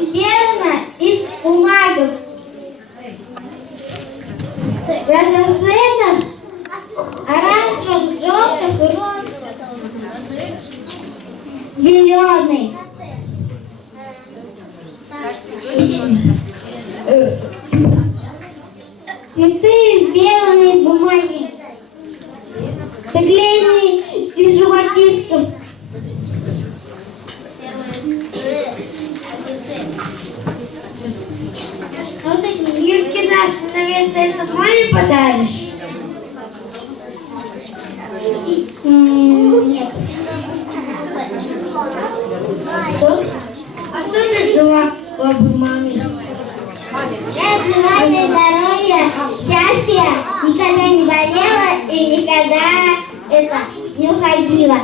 сделана из бумаги. Разноцветных, оранжевых, желтых, розовых, зеленый. Цветы сделаны из бумаги, приклеены из живописцев. Юркина, наверное, это маме подаришь? Нет. А что ты желала бы маме? Я желаю ей здоровья, счастья, никогда не болела и никогда не уходила.